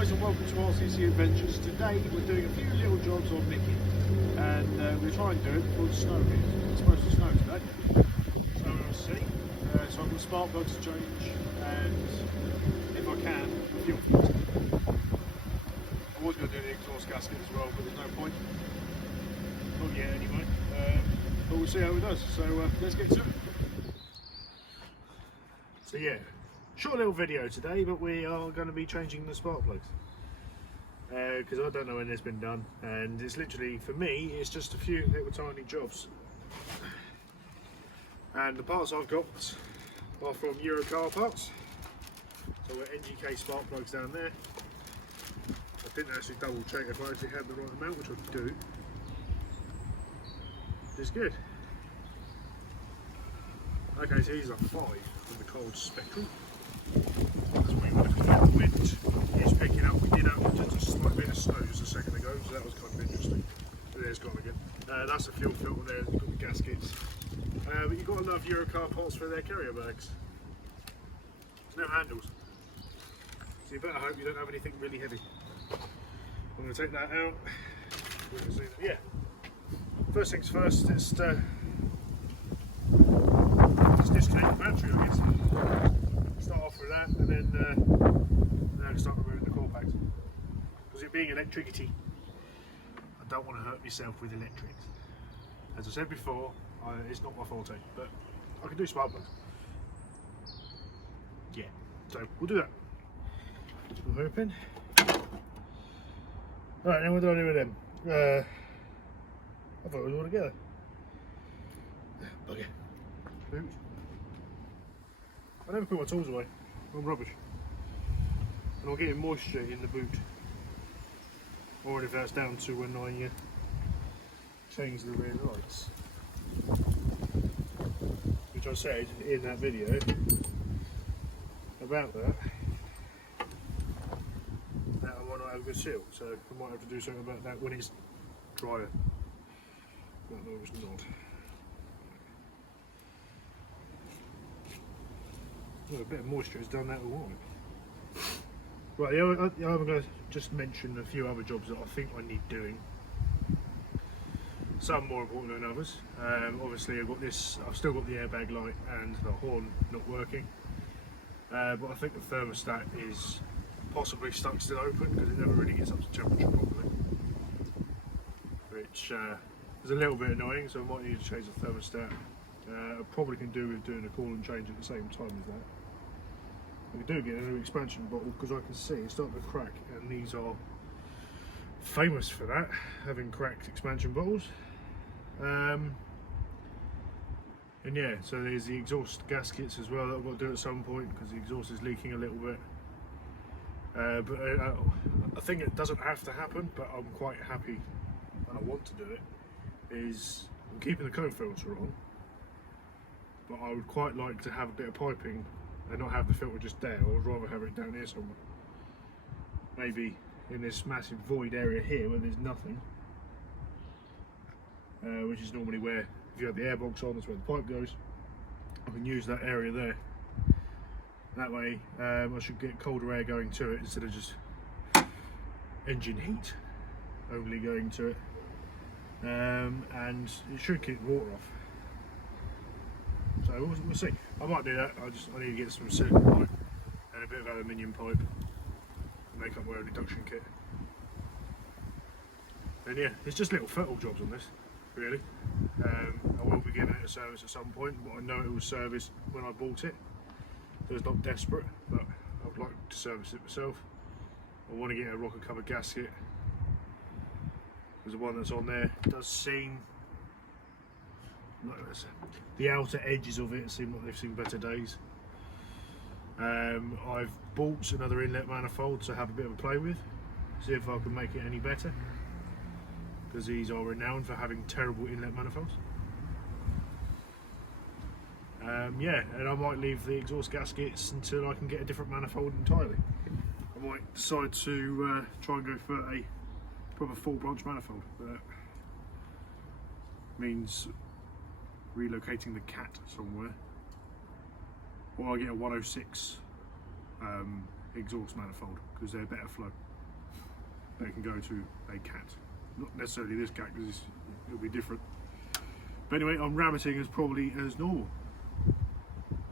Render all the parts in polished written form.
guys, and welcome to RCC Adventures. Today we're doing a few little jobs on Micky, and we're trying to do it before the snow hits. It's supposed to snow today, so we'll see. So I've got spark plugs to change, and if I can, fuel filter. I was going to do the exhaust gasket as well, but there's no point. Not yet anyway. But we'll see how it does. So let's get to it. So yeah. Short little video today, but we are going to be changing the spark plugs because I don't know when it's been done, and it's literally, for me, it's just a few little tiny jobs. And the parts I've got are from Car parts, so we're NGK spark plugs down there. I didn't actually double check if I actually had the right amount, which I do. It's good. Okay, so these are 5 from the cold spectrum. That's what we want to feel. The wind is picking up. We did have just a slight bit of snow just a second ago, so that was kind of interesting. But there's gone again. That's a fuel filter there, you've got the gaskets. But you've got to love Car parts for their carrier bags. There's no handles. So you better hope you don't have anything really heavy. I'm going to take that out. We're going to see that. Yeah. First things first, let's disconnect the battery, I guess. Start off with that, and then start removing the core packs. Because it being electricity, I don't want to hurt myself with electrics. As I said before, it's not my forte, but I can do spark plugs. Yeah, so we'll do that. We'll open. Right, then what do I do with them? I thought it was all together. Okay. Boot. I never put my tools away. I'm rubbish. And I'm getting moisture in the boot. Or if that's down to when I change the rear lights. Which I said in that video about that I might not have a good seal. So I might have to do something about that when it's drier. No, it's not. Well, a bit of moisture has done that all right. Right, I'm going to just mention a few other jobs that I think I need doing. Some more important than others. Obviously I've still got the airbag light and the horn not working. But I think the thermostat is possibly stuck still open because it never really gets up to temperature properly. Which is a little bit annoying, so I might need to change the thermostat. I probably can do with doing a call and change at the same time as that. We do get a new expansion bottle because I can see it's starting to crack, and these are famous for that, having cracked expansion bottles. And yeah, so there's the exhaust gaskets as well that I've got to do at some point because the exhaust is leaking a little bit. But I think it doesn't have to happen, but I'm quite happy, and I want to do it, is I'm keeping the cone filter on, but I would quite like to have a bit of piping and not have the filter just there. I would rather have it down here somewhere. Maybe in this massive void area here where there's nothing, which is normally where, if you have the airbox on, that's where the pipe goes. I can use that area there. That way I should get colder air going to it instead of just engine heat only going to it. And it should keep water off. So we'll see. I might do that. I need to get some silicone pipe and a bit of aluminium pipe and make up my own reduction kit. And yeah, it's just little fertile jobs on this, really. I will be giving it a service at some point, but I know it was serviced when I bought it. So it's not desperate, but I would like to service it myself. I want to get a rocker cover gasket because the one that's on there does seem, the outer edges of it seem like they've seen better days. I've bought another inlet manifold to have a bit of a play with, see if I can make it any better, because these are renowned for having terrible inlet manifolds. Yeah, and I might leave the exhaust gaskets until I can get a different manifold entirely. I might decide to try and go for a proper full branch manifold. That means relocating the cat somewhere, or I get a 106 exhaust manifold because they're better flow. they can go to a cat. Not necessarily this cat, because it'll be different. But anyway, I'm rabbiting as probably as normal.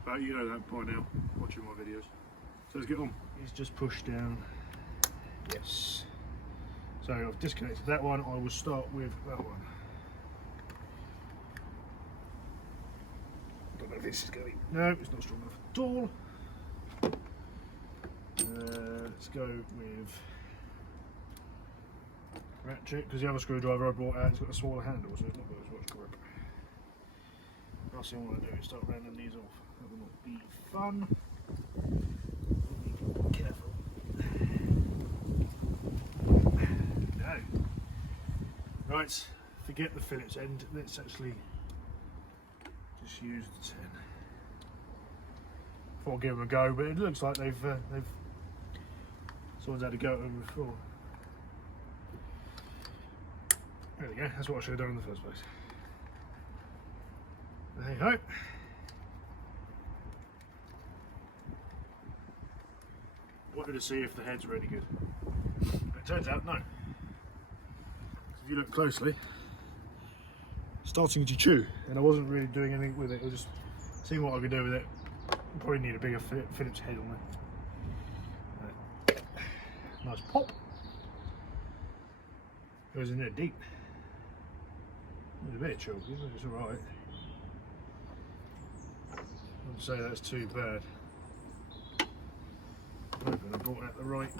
But you know that by now, watching my videos. So let's get on. He's just pushed down. Yes. So I've disconnected that one. I will start with that one. Don't know if this is going to be... No, it's not strong enough at all. Let's go with ratchet, because the other screwdriver I brought out has got a smaller handle, so it's not got as much grip. Last thing I want to do is start rounding these off. That will not be fun. Be careful. No. Right, forget the Phillips end. Let's actually just use the 10. Before I give them a go, but it looks like they've someone's had a go at them before. There we go, that's what I should have done in the first place. Hey ho! Wanted to see if the head's really good. It turns out no. If you look closely, it's starting to chew, and I wasn't really doing anything with it. I was just seeing what I could do with it. Probably need a bigger Phillips head on there. Nice pop. Goes in there deep. There's a bit of choke, isn't it? It's alright. I wouldn't say that's too bad. I'm hoping I brought out the right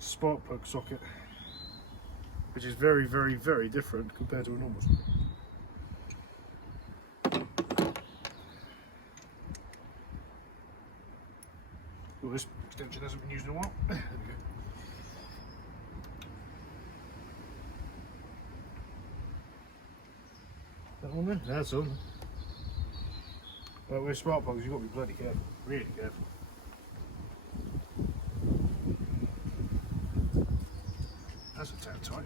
spark plug socket, which is very, very, very different compared to a normal socket. Well, this extension hasn't been used in a while. There we go. That one there? That's on. But with spark plugs, you've got to be bloody careful. Really careful. That's a tad tight.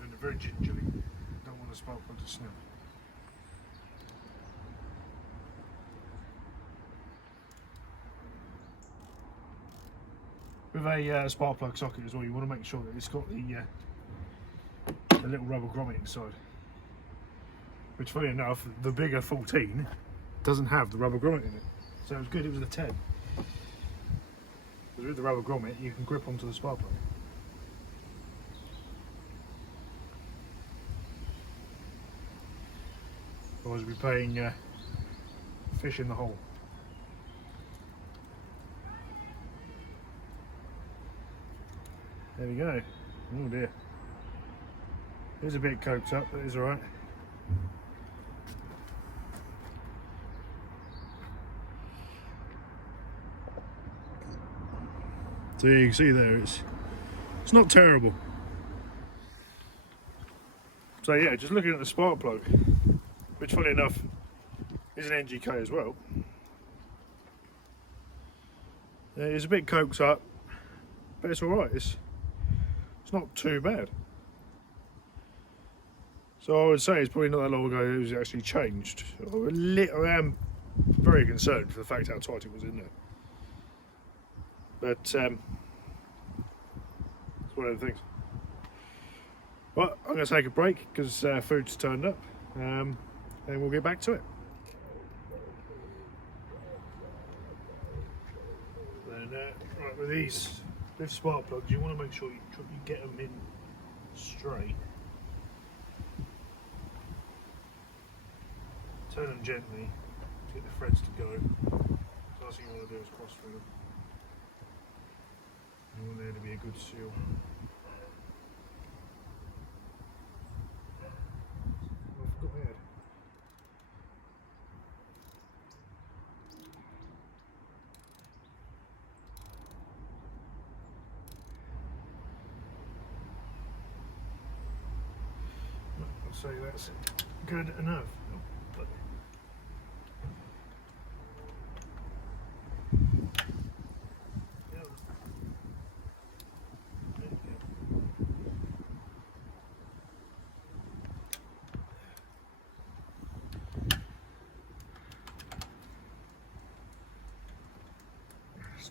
And they're very gingerly. Don't want the spark plug to snap. With a spark plug socket as well, you want to make sure that it's got the little rubber grommet inside. Which, funny enough, the bigger 14 doesn't have the rubber grommet in it. So it was good it was the 10. Because with the rubber grommet, you can grip onto the spark plug. Otherwise we'll be playing fish in the hole. There we go. Oh dear. It's a bit coked up, but it's alright. So you can see there, it's not terrible. So yeah, just looking at the spark plug, which funny enough is an NGK as well. It's a bit coked up, but it's alright. It's not too bad. So I would say it's probably not that long ago it was actually changed. I am very concerned for the fact how tight it was in there. But it's one of the things. But I'm going to take a break because food's turned up, and we'll get back to it. And right, with these lift spark plugs, you want to make sure you get them in straight. Turn them gently to get the threads to go. The last thing you want to do is cross through them. You want there to be a good seal. Oh, I forgot my head. I'll say that's good enough. Oh, bloody.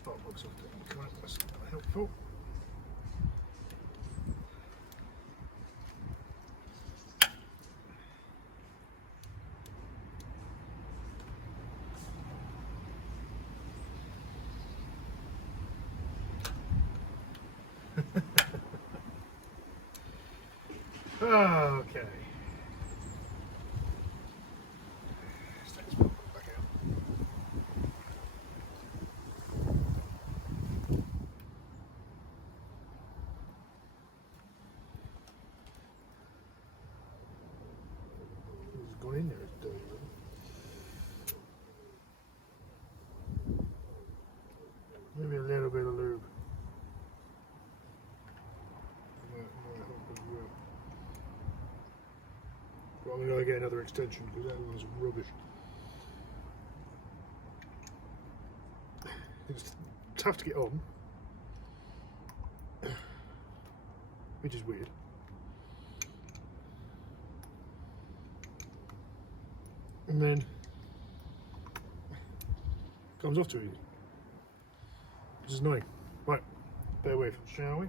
spark plug socket. That's not helpful. Okay. Let's take this spark plug back out. It's gone in there, it's dirty. Maybe a little bit of lube. Might help as well. But I'm going to get another extension because that one's rubbish. It's tough to get on, which is weird. And then comes off too easy, which is annoying. Right, bear with, shall we?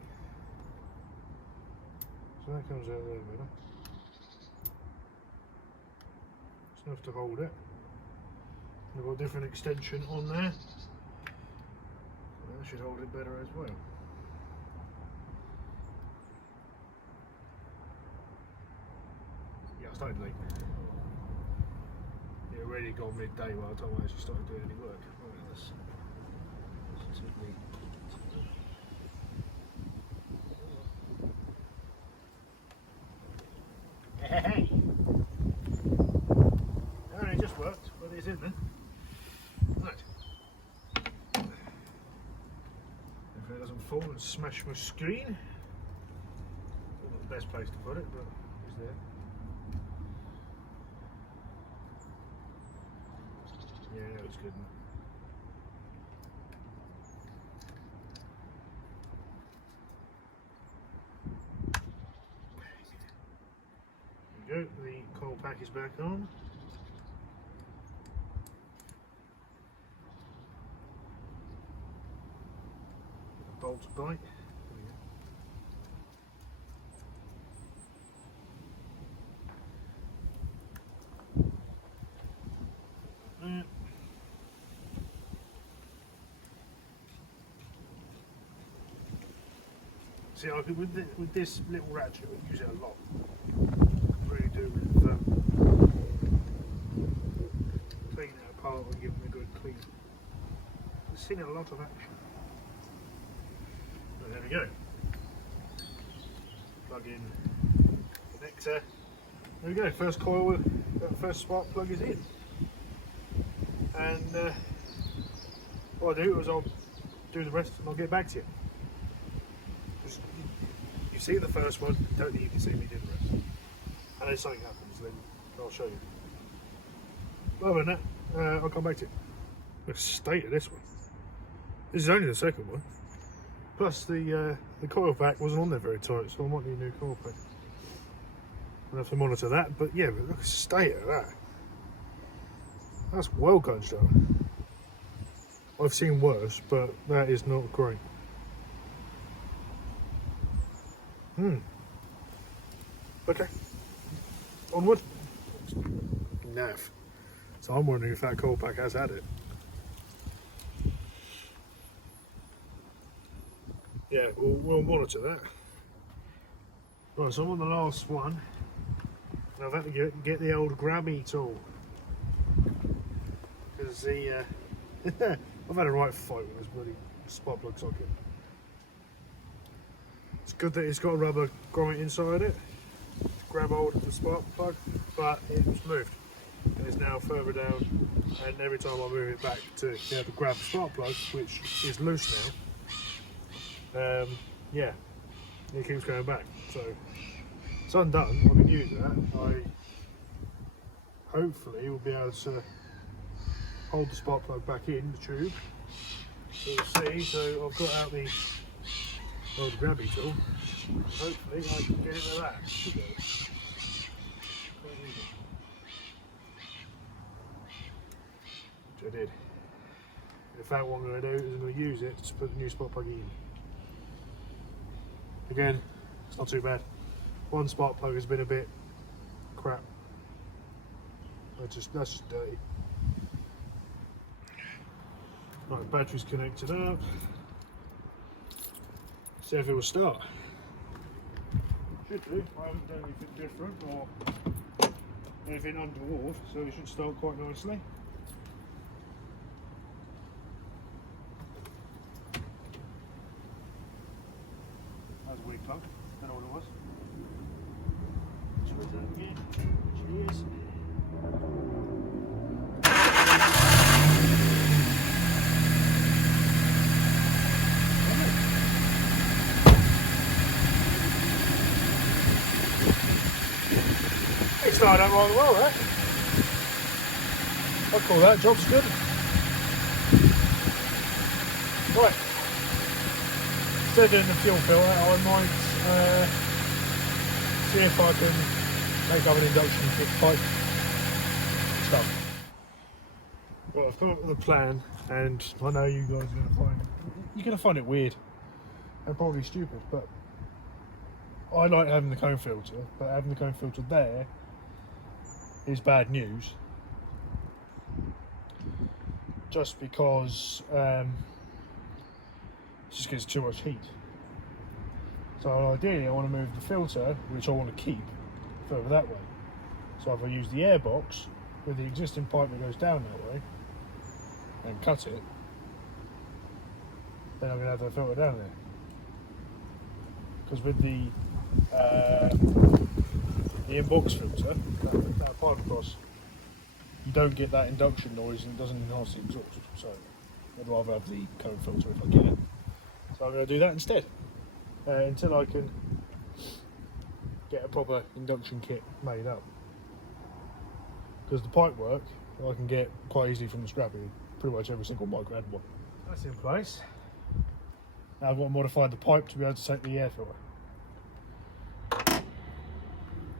So that comes out there better. It's enough to hold it. We've got a different extension on there. That should hold it better as well. Yeah, I started late. It already gone midday by the time I actually started doing any work. Right, let's simply. Hey! Oh, it just worked, but it's in there. Right. If it doesn't fall and smash my screen. Not the best place to put it, but it's there. Yeah, that looks good. There we go, the coil pack is back on. Bolt bite. See, I could, with this little ratchet, I use it a lot. I really do with cleaning it apart and giving it a good clean. I've seen a lot of action. So there we go. Plug in connector. There we go. First coil, first spark plug is in. And what I'll do is I'll do the rest and I'll get back to you. You see the first one, you don't need to see me do the rest. And if something happens, then I'll show you. Other than that, I'll come back to you. The state of this one. This is only the second one. Plus the coil pack wasn't on there very tight, so I might need a new coil pack. I'll have to monitor that, but yeah, but look at the state of that. That's well gunched up. I've seen worse, but that is not great. Okay. Onward. Nav. So I'm wondering if that coil pack has had it. Yeah, we'll monitor that. Right, so I'm on the last one. And I've had to get the old grabby tool. Because the I've had a right fight with this bloody spark plug socket. It's good that it's got a rubber grommet inside it to grab hold of the spark plug, but it's moved and it's now further down, and every time I move it back to be able to grab the spark plug, which is loose now, yeah, it keeps going back. So it's undone. I can use that. I hopefully will be able to hold the spark plug back in the tube. We'll see. So I've got out the old grabby tool. Hopefully I can get into that. Which I did. fact what I'm going to do is I'm going to use it to put the new spark plug in. Again, it's not too bad. One spark plug has been a bit crap. That's just dirty. Right, battery's connected up. See if it will start. Should do. I haven't done anything different or anything untoward, so it should start quite nicely. That's a weak plug. Don't know what it was. Let's try that again. Cheers. It started out rather well, eh? I call that job's good. Right. Instead of doing the fuel filter, I might see if I can make up an induction kit pipe stuff. Well, I've come up with a plan, and I know you guys you're going to find it weird and probably stupid, but I like having the cone filter, but having the cone filter there is bad news, just because it just gets too much heat. So ideally I want to move the filter, which I want to keep, further that way. So if I use the air box with the existing pipe that goes down that way and cut it, then I'm going to have the filter down there. Because with the inbox filter, that pipe across, you don't get that induction noise and it doesn't enhance the exhaust. So I'd rather have the cone filter if I can. So I'm going to do that instead, until I can get a proper induction kit made up. Because the pipe work I can get quite easily from the scrappy. Pretty much every single Micra had one. That's in place. Now I've got to modify the pipe to be able to take the air filter.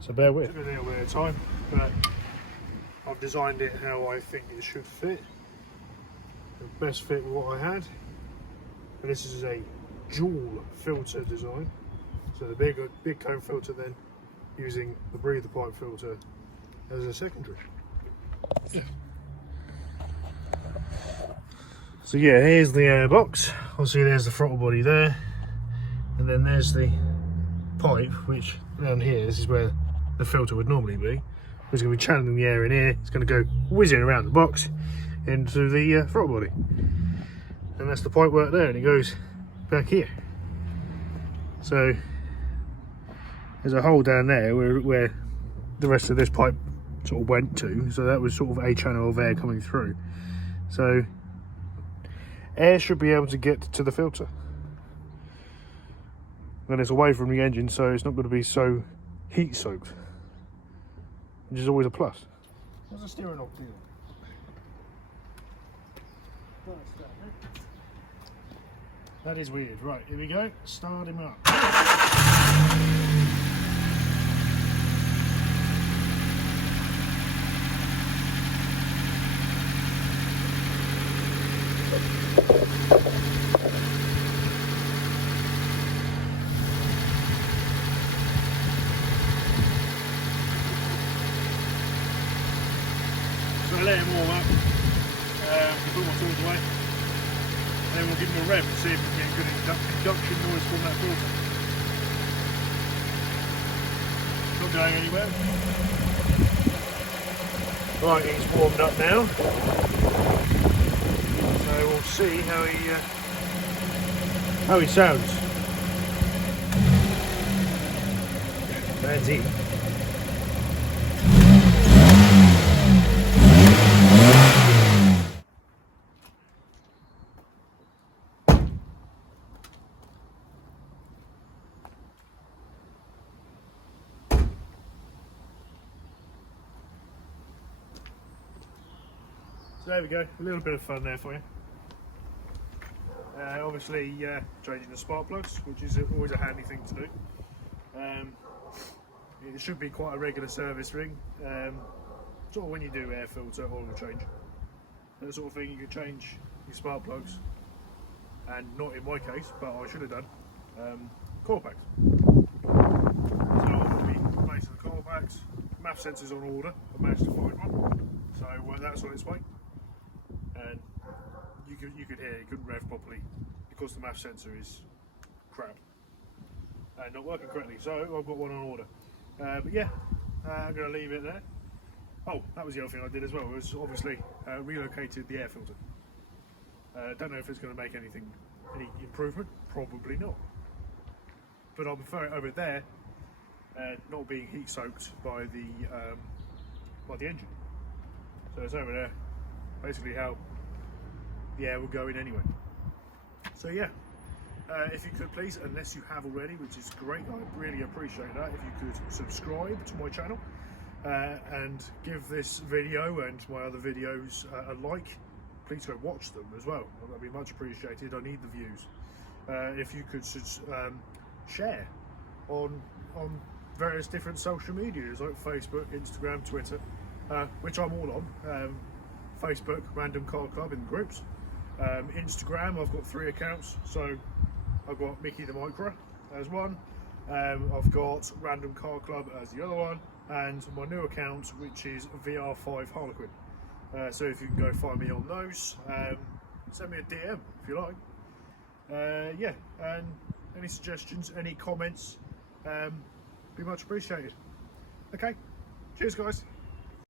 So bear with. It took a little bit of time, but I've designed it how I think it should fit. The best fit with what I had. And this is a dual filter design. So the big cone filter, then using the breather pipe filter as a secondary. So yeah, here's the air box. Obviously there's the throttle body there, and then there's the pipe, which down here, this is where the filter would normally be. It's going to be channeling the air in here. It's going to go whizzing around the box into the throttle body, and that's the pipe work there, and it goes back here. So there's a hole down there where the rest of this pipe sort of went to, so that was sort of a channel of air coming through. So air should be able to get to the filter, and it's away from the engine, so it's not going to be so heat soaked, which is always a plus. What's the steering knob deal? That is weird. Right, here we go. Start him up. So I let him warm up, put my tools away, and then we'll give him a rev and see if we can get good induction noise from that filter. Not going anywhere. Right, he's warmed up now, so we'll see how he sounds. That's it. So there we go, a little bit of fun there for you. Obviously changing the spark plugs, which is always a handy thing to do. It should be quite a regular service ring, sort of when you do air filter, oil change, that sort of thing. You can change your spark plugs, and not in my case, but I should have done, coil packs. So I'm going to be replacing the coil packs. MAF sensors on order. I managed to find one, so that's on its way. And you could hear it couldn't rev properly because the MAF sensor is crap and not working correctly. So I've got one on order. But yeah, I'm going to leave it there. Oh, that was the other thing I did as well. Was obviously relocated the air filter. Don't know if it's going to make any improvement. Probably not. But I prefer it over there, not being heat soaked by the engine. So it's over there, basically how the air will go in anyway. So yeah, if you could please, unless you have already, which is great, I'd really appreciate that. If you could subscribe to my channel and give this video and my other videos a like. Please go watch them as well. That'd be much appreciated. I need the views. If you could share on various different social medias like Facebook, Instagram, Twitter, which I'm all on. Facebook, Random Car Club in groups. Instagram, I've got 3 accounts. So I've got Micky the Micra as one. I've got Random Car Club as the other one, and my new account, which is VR5 Harlequin. So if you can go find me on those, send me a DM if you like. Yeah, and any suggestions, any comments, be much appreciated. Okay, cheers guys.